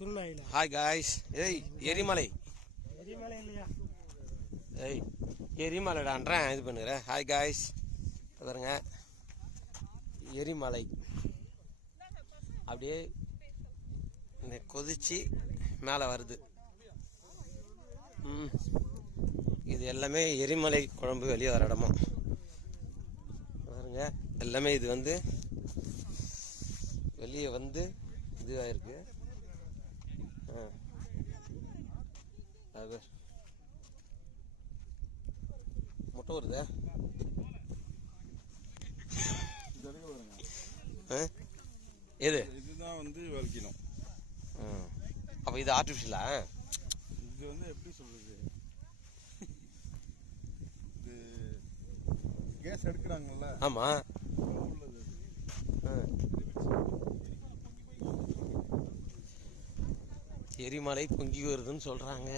Hi guys. ஏய் எரிமலை ஏய் எரிமலைடான்றேன் இது பண்ணுறேன். ஹாய் காய்ஸ் பாருங்க, எரிமலை அப்படியே கொதிச்சு மேலே வருது. இது எல்லாமே எரிமலை குழம்பு வெளியே வர இடமா பாருங்க. எல்லாமே இது வந்து வெளியே வந்து இதுவாயிருக்கு. அது முட்டை வருது. எது இதுதான் வந்து வலிக்கணும். அப்போ இது ஆர்டிஃபிஷியலா? இது வந்து எப்படி சொல்றது, இது கேஸ் எடுக்கிறாங்கல்ல. ஆமாம். எரிமலை பொங்கி வருதுன்னு சொல்றாங்க.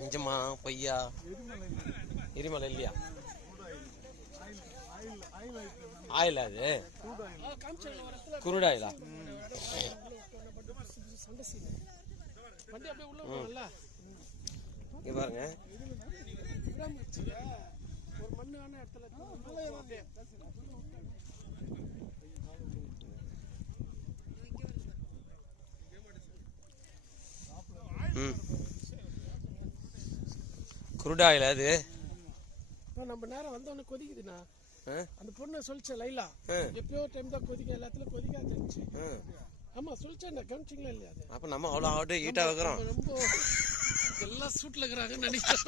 நிஜமா பொய்யா? எரிமலை இல்லையா? ஆயில், அது குருடாயிலா? இங்க பாருங்க, குருடாயில அது நம்ம நேரம் வந்தவொடனே கொதிக்குதுண்ணா. அந்த பொண்ணு சொல்லிச்ச லைலா எப்பயோ டைம் தான் கொதிக்க, எல்லாத்துலயும் கொதிக்காது இருந்துச்சு. ஆமா சொல்லிச்சேன், கவனிச்சிங்களா இல்லையா? அது அப்ப நம்ம அவ்வளோ ஆட்டு ஹீட்டா வைக்கிறோம். ரொம்ப எல்லாம் சூட்ல இருக்கிறாங்கன்னு நினைக்கிறேன்.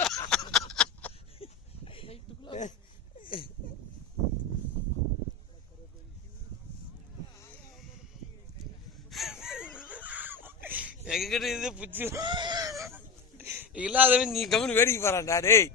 எங்ககிட்ட இது புச்சு இல்லாதவன் நீ கவனம் வேடிக்கை பாறான்டா டேய்.